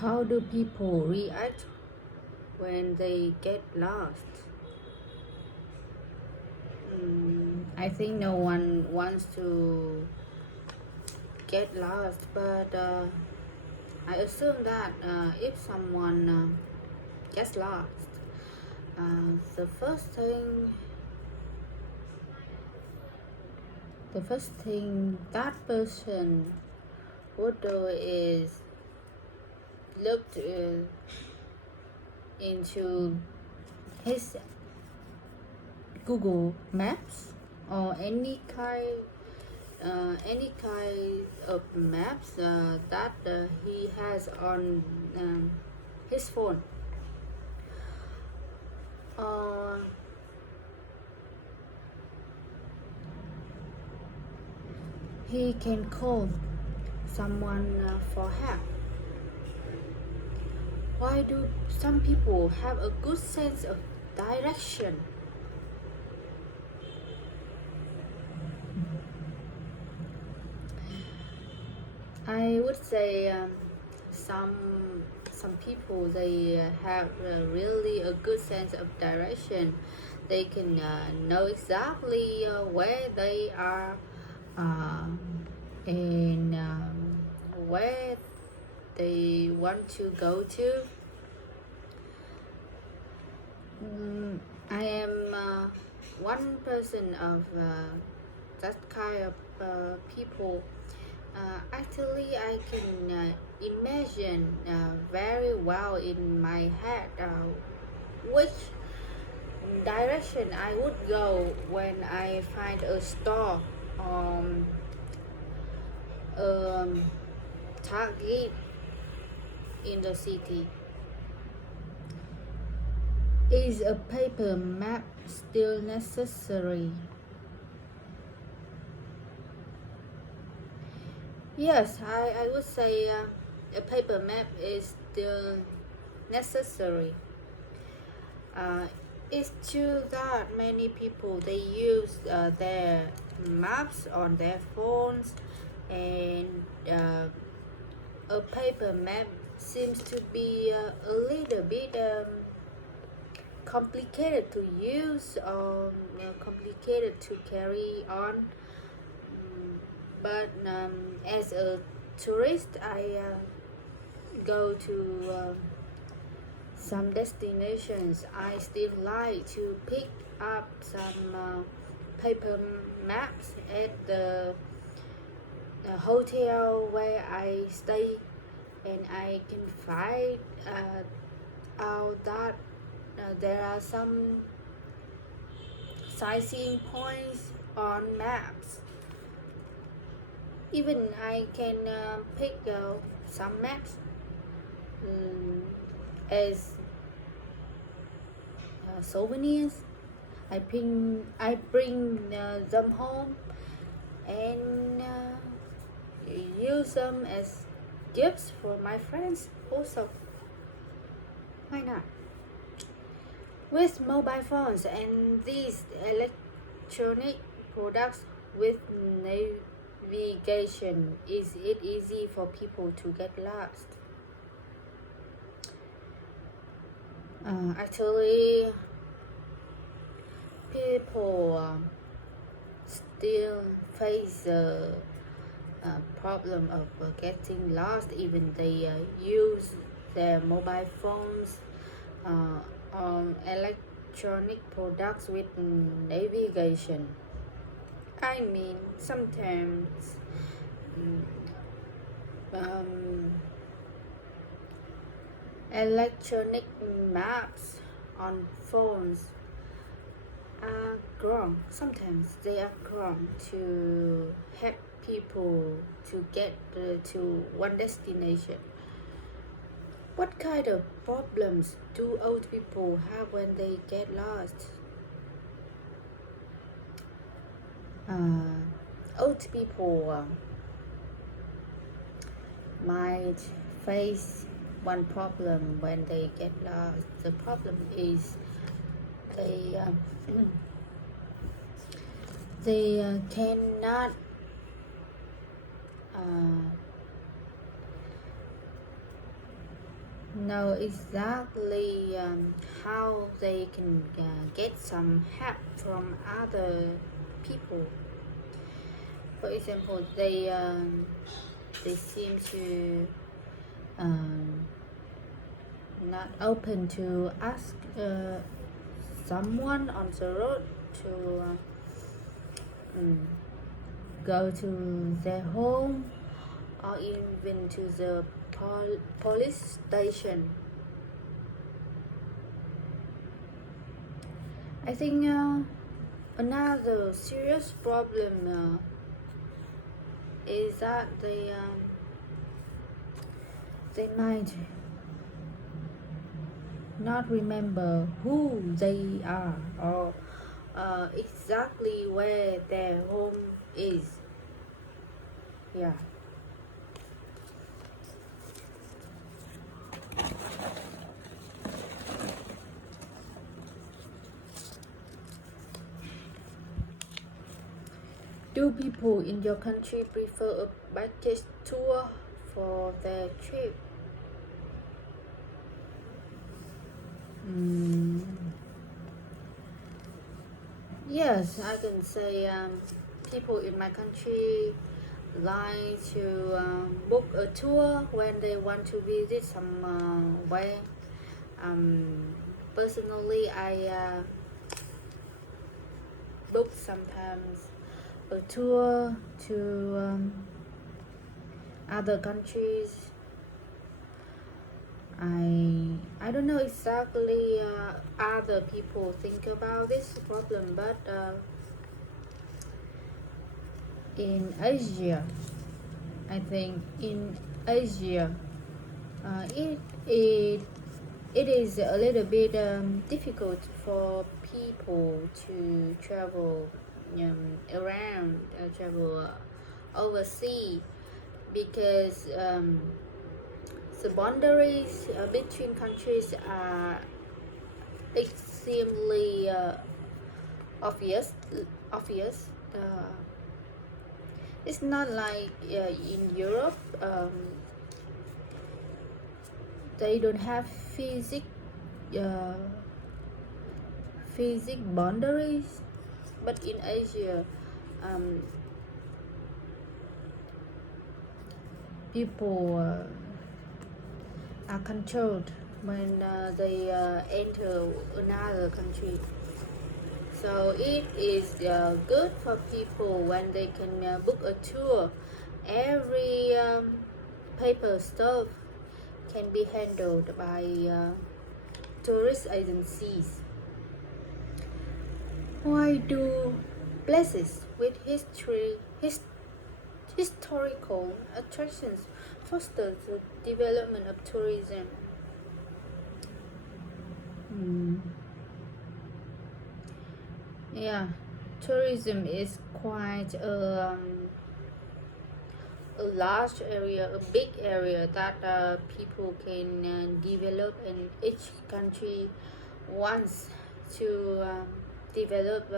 How do people react when they get lost? I think no one wants to get lost, but I assume that if someone gets lost, the first thing that person would do is look into his Google Maps or any kind of maps that he has on his phone, or he can call someone for help. Why do some people have a good sense of direction? I would say some people, they have really a good sense of direction. They can know exactly where they are and where they want to go to. I am one person of that kind of people. Actually, I can imagine very well in my head which direction I would go when I find a store, um, Target in the city. Is a paper map still necessary? Yes, I would say a paper map is still necessary. Uh, it's true that many people, they use their maps on their phones, and a paper map seems to be a little bit complicated to use, or complicated to carry on. But as a tourist, I go to some destinations. I still like to pick up some paper maps at the hotel where I stay, and I can find out that there are some sightseeing points on maps. Even I can pick some maps as souvenirs. I bring them home and use them as gifts for my friends also. Why not? With mobile phones and these electronic products with navigation, is it easy for people to get lost? Actually, people still face the problem of getting lost, even they use their mobile phones on electronic products with navigation. I mean, sometimes um, electronic maps on phones are wrong. Sometimes they are wrong to help people to get to one destination. What kind of problems do old people have when they get lost? Old people might face one problem when they get lost. The problem is they they cannot know exactly how they can get some help from other people. For example, they seem to um, not open to ask someone on the road to go to their home or even to the police station. I think another serious problem is that they might not remember who they are or exactly where their home is. Yeah. Do people in your country prefer a package tour for their trip? Yes, I can say people in my country like to book a tour when they want to visit somewhere. Personally, I book sometimes a tour to other countries. I don't know exactly other people think about this problem, but in Asia, I think in Asia, it it it is a little bit difficult for people to travel around, travel overseas because the boundaries between countries are extremely obvious. Obvious. It's not like in Europe. They don't have uh, physic boundaries, but in Asia, um, people are controlled when they enter another country. So it is good for people when they can book a tour. Every paper stuff can be handled by tourist agencies. Why do places with historical attractions foster the development of tourism? Yeah, tourism is quite a large area, a big area that people can develop, and each country wants to develop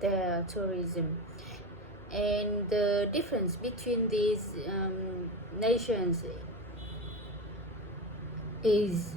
their tourism. And the difference between these nations is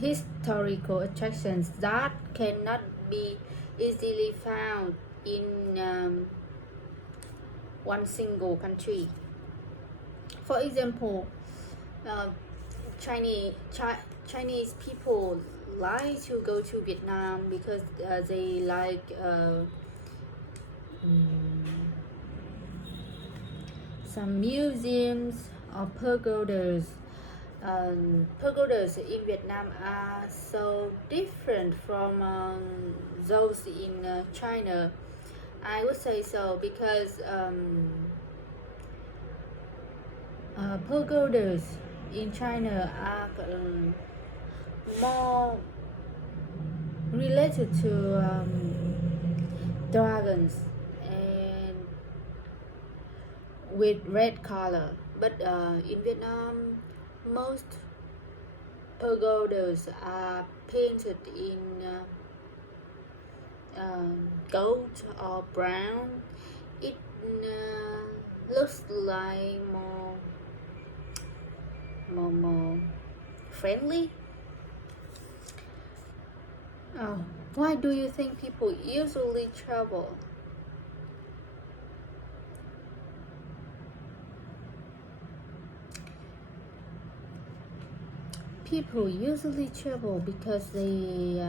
historical attractions that cannot be easily found in one single country. For example, uh, Chinese people like to go to Vietnam because they like some museums or pagodas. Pagodas in Vietnam are so different from those in China. I would say so because pagodas in China are more related to dragons and with red color. But in Vietnam, most pagodas are painted in gold or brown. It looks like more friendly. Why do you think people usually travel? People usually travel because they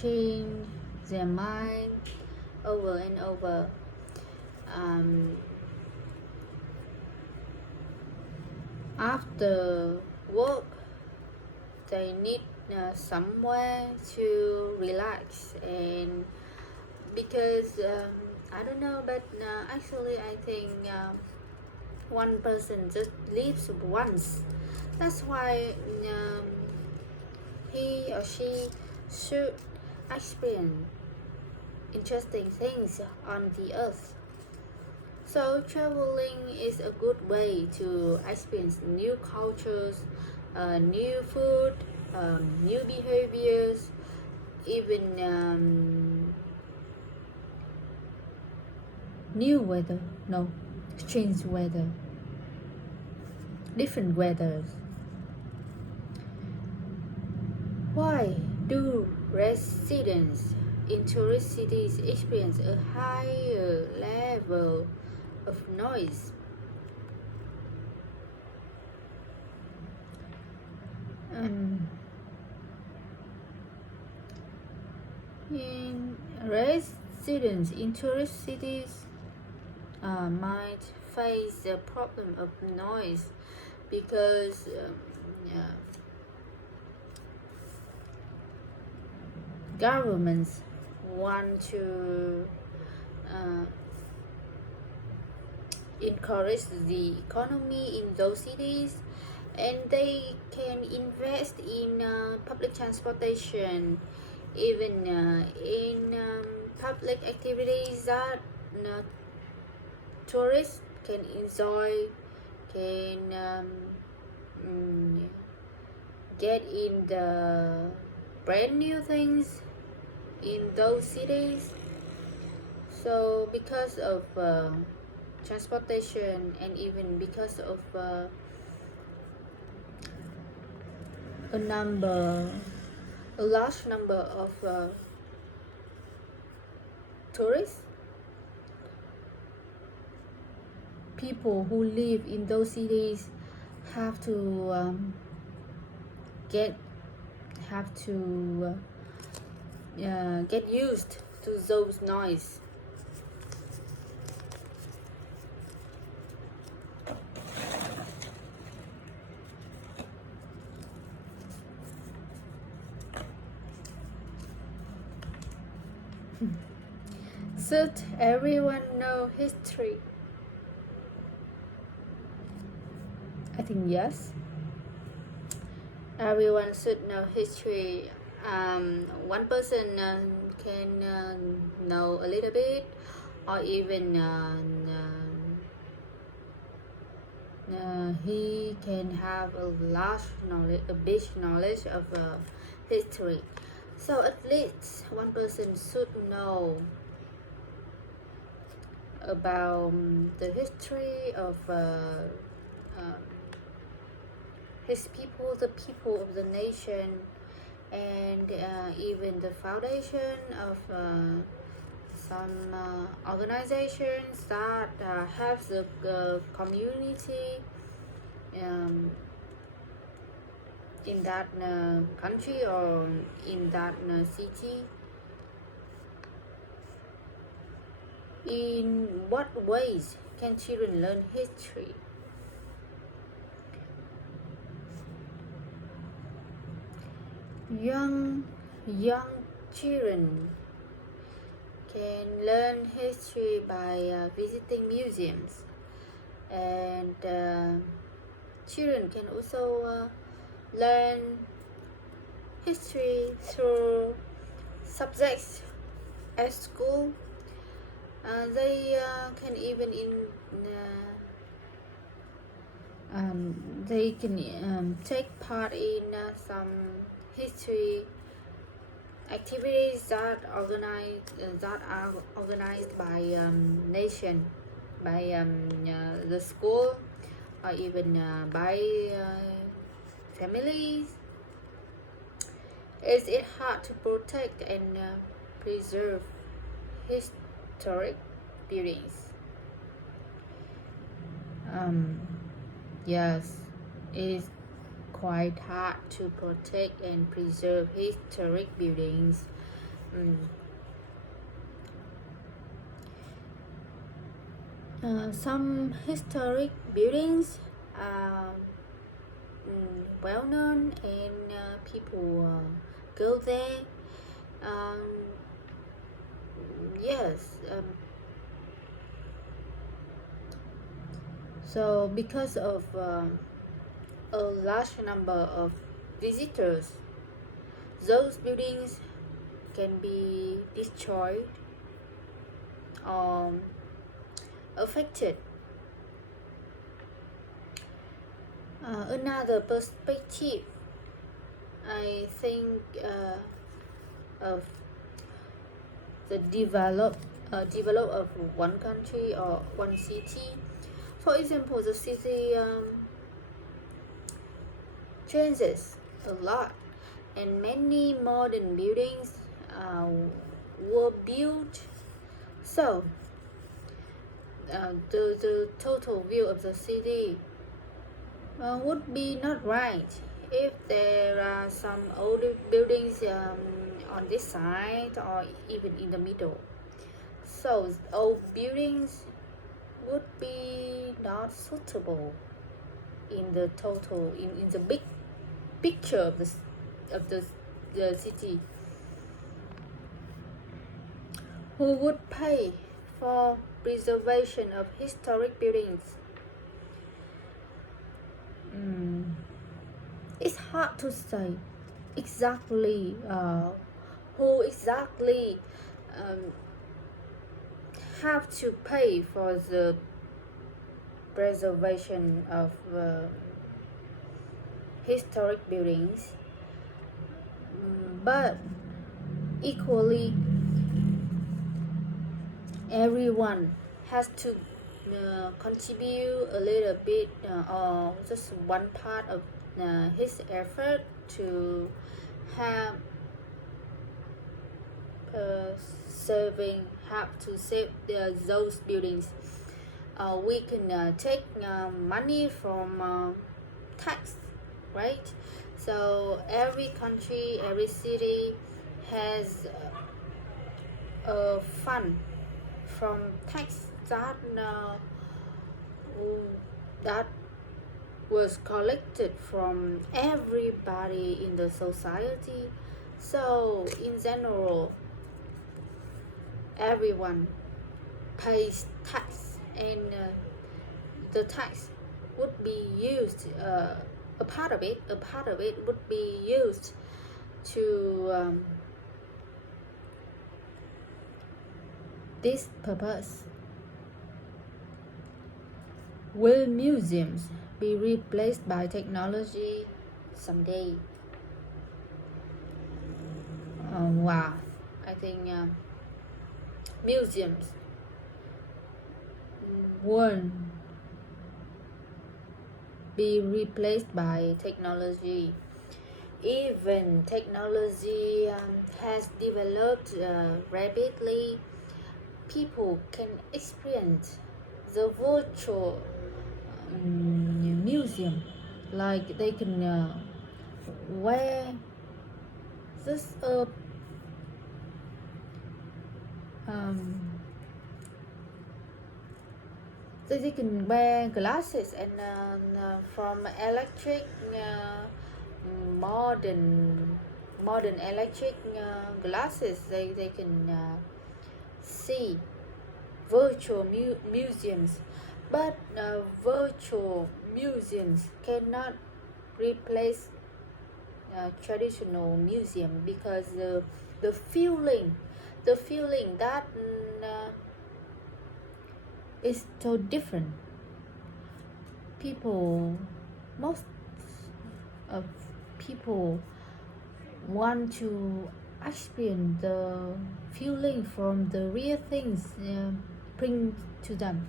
change their mind over and over. After work, they need somewhere to relax, and because I don't know, but actually I think one person just lives once. That's why he or she should experience interesting things on the earth. So traveling is a good way to experience new cultures, new food, new behaviors, even new weather. No, strange weather, different weathers. Why do residents in tourist cities experience a higher level of noise? In residents in tourist cities might face the problem of noise because governments want to encourage the economy in those cities, and they can invest in public transportation, even in public activities that tourists can enjoy, can get in the brand new things in those cities. So because of transportation, and even because of a large number of tourists, people who live in those cities have to get used to those noise. Should everyone know history? I think yes. Everyone should know history. One person can know a little bit, or even he can have a large knowledge, a big knowledge of history. So at least one person should know about the history of his people, the people of the nation, and even the foundation of some organizations that help the community in that country or in that city. In what ways can children learn history? Young children can learn history by visiting museums, and children can also learn history through subjects at school. They can even they can take part in some history activities that are organized by nation, by the school, or even by families. Is it hard to protect and preserve historic buildings? Yes, it's quite hard to protect and preserve historic buildings. Some historic buildings are well known and people go there. Yes. So because of a large number of visitors, those buildings can be destroyed or affected. Another perspective, I think, of the develop of one country or one city. For example, the city changes a lot, and many modern buildings were built. So the total view of the city would be not right if there are some older buildings on this side or even in the middle. So old buildings would be not suitable in the total in the big picture of the city. Who would pay for preservation of historic buildings? It's hard to say exactly who exactly have to pay for the preservation of historic buildings, but equally everyone has to contribute a little bit or just one part of his effort to have save those buildings. We can take money from tax, right? So every country, every city has a fund from tax that was collected from everybody in the society. So in general, everyone pays tax, and the tax would be used. A part of it would be used to this purpose. Will museums be replaced by technology someday? Wow, I think museums won't be replaced by technology. Even technology has developed rapidly. People can experience the virtual museum, like they can wear this they can wear glasses and from electric modern electric glasses, they can see virtual museums, but virtual museums cannot replace traditional museum, because the feeling that is so different. Most of people want to experience the feeling from the real things bring to them.